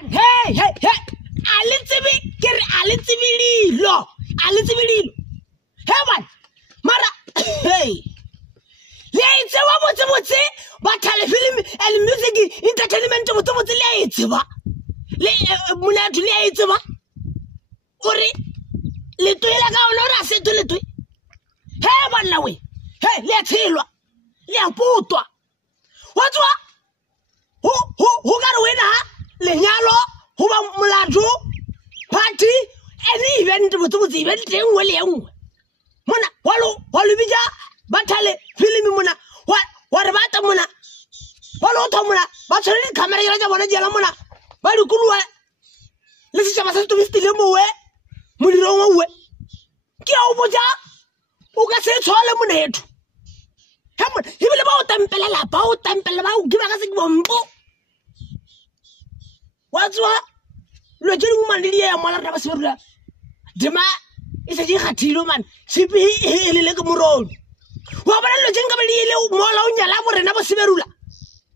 Hey, alitibililo. Hey man, mara hey. Leitse wa botse ba thale film and music entertainment botse leitse ba. Le munatu leitse ba. Ori le toela ka ona ra se to le toi. Hey bana we. Hey, le tshilwa. Le aputwa. Watswa. Who got win ha? Lenyalo, who ba mulatu, party, any event with event William. Mona, walu bija, batale, film muna, what about the muna? Walu tomuna, battery camera, one of Jalamuna, Balukua. Let's have us to Mr. Limo, Mudirongo. Kia Boja, who got said Solomon. He will about temple, give us a bombo. What's what? Lojin woman, Lydia, Malabasura. Dema is a Jihatiluman, Sipi, Legamurod. What about Lojin Gabriel, Molo, Yalamo, and Navaserula?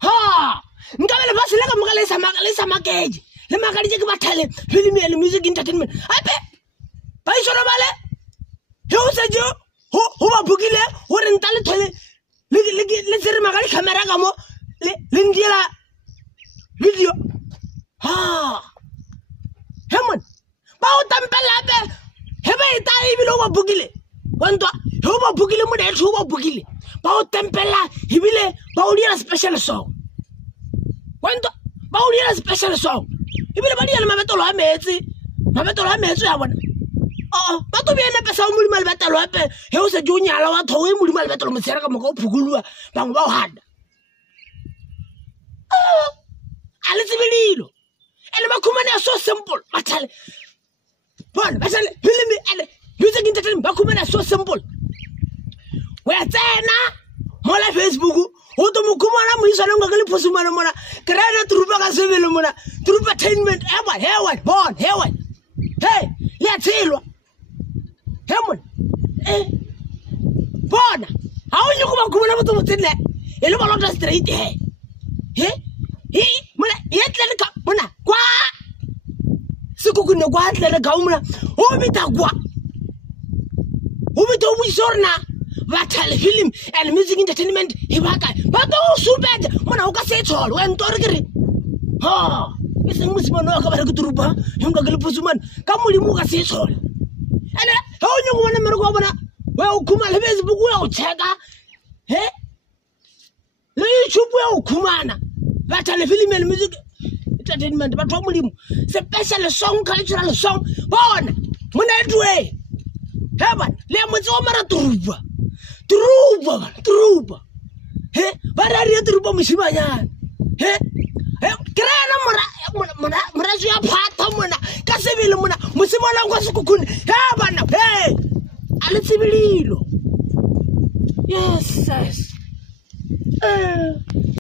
Ha! Ngabela Magalesa Magage, the Magaji Matale, film and music entertainment. I bet. Paisonabale? Who said you? Who are Bugile? What in Talatele? Let's say Magali Cameragamo, Lindia video. Ha! Hemon, Bao Tampelabe, Hebe Tai below Bugile. One to Hoba Bugile Mudet, Hoba Bugile. Bao Tempela, Hibile, Baudia special song. One to Baudia special song. Everybody and Mavetola Mezi, I want. Oh, but to be an episode with Malvetalope, he was a junior, I told him with Malvetolo Sergamo Pugula, Bango had. Oh, Alice and Bakuman are so simple. Batal. One, Batal, film and music entertainment. Bakuman are so simple. Where Tana, Mola Facebook, Otomukumana, Misalonga Posumana, Karana Trubaga Civilumana, Trubattainment, Ewan, born, Hewan. Hey, let's hear. Hewan. Eh, born. How you come up to the net? You look on the street. Eh? He, yet let it come. Qua Sukuna Guat let a governor. Obitagua Obito Wizorna, Vatal film and music entertainment. Hibaka, but oh, so bad. Monoka says all when Torgari. Ha, it's a Musmanoka Truba, Yungalupusuman, Kamulimuka says all. And how you want to Mergovana? Well, Kumalabes Buguo, Chaga, eh? Lay Chupo Kumana, Vatal film and music. Entertainment, but probably special song, cultural song. Born, Munadway. Heaven, Lemons Truba. Eh, but I read Truba Mishimaya. Eh, Grana Marazia Patamuna, Casavilumuna, Musimana was Kukun. Heaven, hey, Alice. Yes, yes.